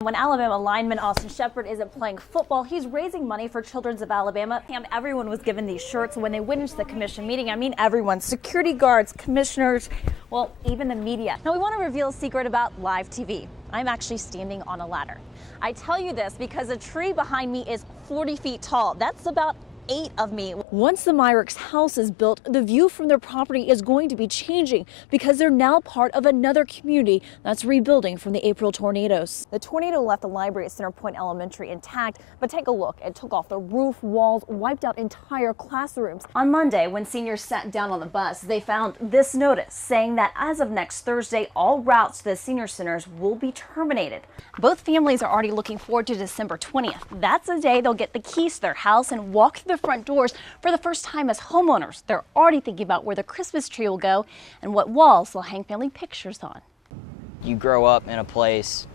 When Alabama lineman Austin Shepard isn't playing football, he's raising money for Children's of Alabama. And everyone was given these shirts when they went into the commission meeting. I mean everyone, security guards, commissioners, well, even the media. Now we want to reveal a secret about live TV. I'm actually standing on a ladder. I tell you this because the tree behind me is 40 feet tall. That's about 8 of me. Once the Myrick's house is built, the view from their property is going to be changing because they're now part of another community that's rebuilding from the April tornadoes. The tornado left the library at Center Point Elementary intact, but take a look. It took off the roof, walls, wiped out entire classrooms. On Monday, when seniors sat down on the bus, they found this notice saying that as of next Thursday, all routes to the senior centers will be terminated. Both families are already looking forward to December 20th. That's the day they'll get the keys to their house and walk through the front doors for the first time as homeowners. They're already thinking about where the Christmas tree will go and what walls they'll hang family pictures on. You grow up in a place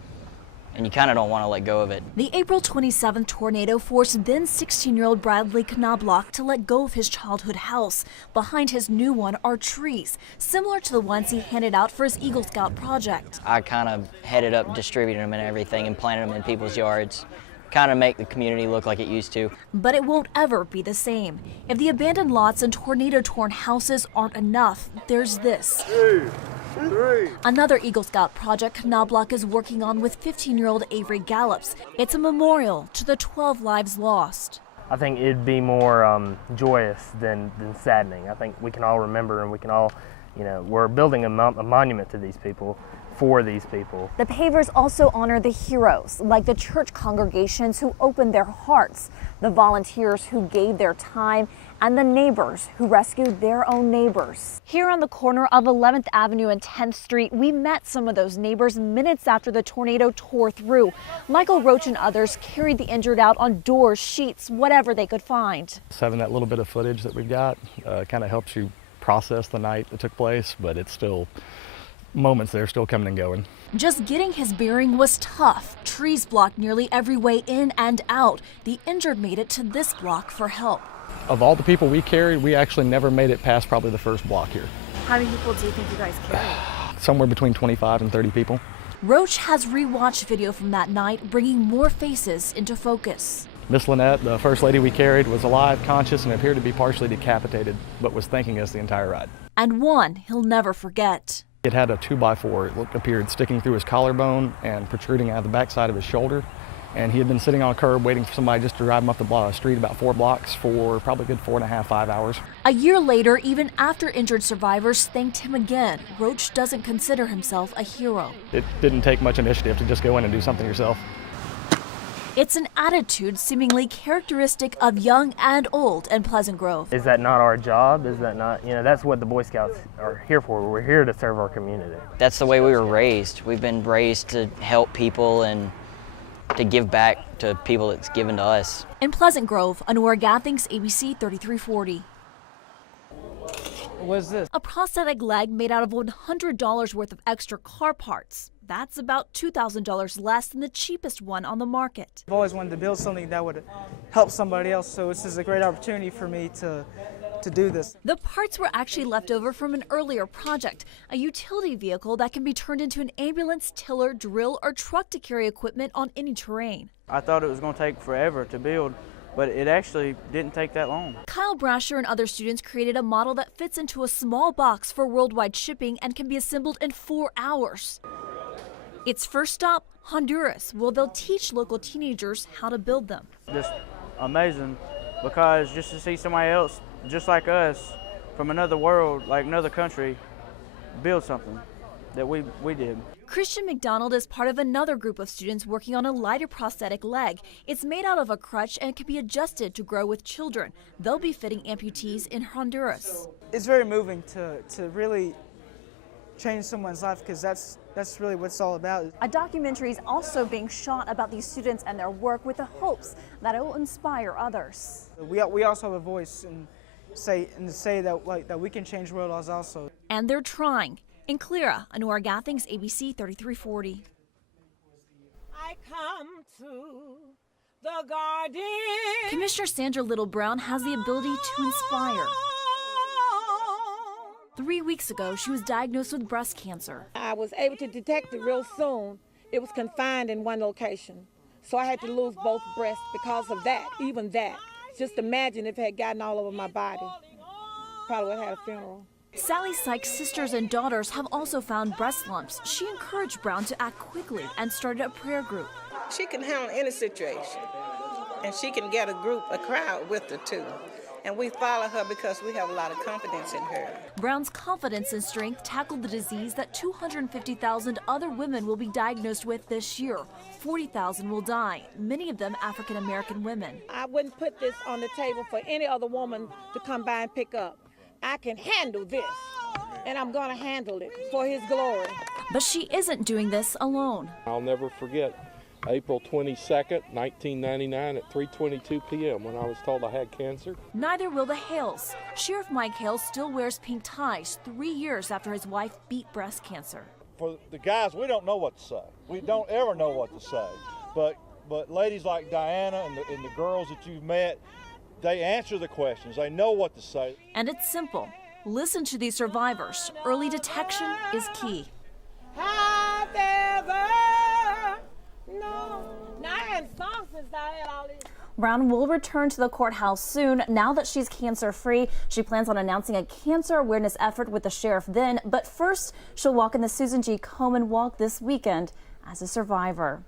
and you kind of don't want to let go of it. The April 27th tornado forced then 16-year-old Bradley Knobloch to let go of his childhood house. Behind his new one are trees, similar to the ones he handed out for his Eagle Scout project. I kind of headed up distributing them and everything and planted them in people's yards. Kind of make the community look like it used to. But it won't ever be the same. If the abandoned lots and tornado-torn houses aren't enough, there's this. Another Eagle Scout project Knobloch is working on with 15-year-old Avery Gallops. It's a memorial to the 12 lives lost. I think it'd be more joyous than saddening. I think we can all remember and we can all, we're building a monument to these people. For these people. The pavers also honor the heroes, like the church congregations who opened their hearts, the volunteers who gave their time, and the neighbors who rescued their own neighbors. Here on the corner of 11th Avenue and 10th Street, we met some of those neighbors minutes after the tornado tore through. Michael Roach and others carried the injured out on doors, sheets, whatever they could find. Having that little bit of footage that we've got kind of helps you process the night that took place, but it's still moments there still coming and going. Just getting his bearing was tough. Trees blocked nearly every way in and out. The injured made it to this block for help. Of all the people we carried, we actually never made it past probably the first block here. How many people do you think you guys carried? Somewhere between 25 and 30 people. Roach has rewatched video from that night, bringing more faces into focus. Miss Lynette, the first lady we carried, was alive, conscious, and appeared to be partially decapitated, but was thanking us the entire ride. And one he'll never forget. It had a 2x4, it appeared sticking through his collarbone and protruding out of the backside of his shoulder. And he had been sitting on a curb waiting for somebody just to drive him up the street about 4 blocks for probably a good 4.5, 5 hours. A year later, even after injured survivors thanked him again, Roach doesn't consider himself a hero. It didn't take much initiative to just go in and do something yourself. It's an attitude seemingly characteristic of young and old in Pleasant Grove. Is that not our job? Is that not, that's what the Boy Scouts are here for. We're here to serve our community. That's the way we were raised. We've been raised to help people and to give back to people that's given to us. In Pleasant Grove, Anora Gathings, ABC 3340. What's this? A prosthetic leg made out of $100 worth of extra car parts. That's about $2,000 less than the cheapest one on the market. I've always wanted to build something that would help somebody else, so this is a great opportunity for me to do this. The parts were actually left over from an earlier project, a utility vehicle that can be turned into an ambulance, tiller, drill, or truck to carry equipment on any terrain. I thought it was going to take forever to build, but it actually didn't take that long. Kyle Brasher and other students created a model that fits into a small box for worldwide shipping and can be assembled in 4 hours. Its first stop, Honduras, where they'll teach local teenagers how to build them. Just amazing, because just to see somebody else, just like us, from another world, like another country, build something that we did. Christian McDonald is part of another group of students working on a lighter prosthetic leg. It's made out of a crutch and can be adjusted to grow with children. They'll be fitting amputees in Honduras. It's very moving to really change someone's life, because that's really what it's all about. A documentary is also being shot about these students and their work with the hopes that it will inspire others. We also have a voice and say that we can change the world also. And they're trying. In Clara, Anora Gathings, ABC 3340. I come to the garden. Commissioner Sandra Little Brown has the ability to inspire. 3 weeks ago, she was diagnosed with breast cancer. I was able to detect it real soon it was confined in one location. So I had to lose both breasts because of that, even that. Just imagine if it had gotten all over my body. Probably would have had a funeral. Sally Sykes' sisters and daughters have also found breast lumps. She encouraged Brown to act quickly and started a prayer group. She can handle any situation, and she can get a crowd with her too. And we follow her because we have a lot of confidence in her. Brown's confidence and strength tackled the disease that 250,000 other women will be diagnosed with this year. 40,000 will die, many of them African American women. I wouldn't put this on the table for any other woman to come by and pick up. I can handle this, and I'm going to handle it for His glory. But she isn't doing this alone. I'll never forget April 22nd, 1999 at 3:22 p.m. when I was told I had cancer. Neither will the Hales. Sheriff Mike Hale still wears pink ties 3 years after his wife beat breast cancer. For the guys, we don't know what to say. We don't ever know what to say. But ladies like Diana and the girls that you've met, they answer the questions. They know what to say. And it's simple. Listen to these survivors. Early detection is key. Have ever known. Now I had songs since I had all this. Brown will return to the courthouse soon. Now that she's cancer-free, she plans on announcing a cancer awareness effort with the sheriff then. But first, she'll walk in the Susan G. Komen Walk this weekend as a survivor.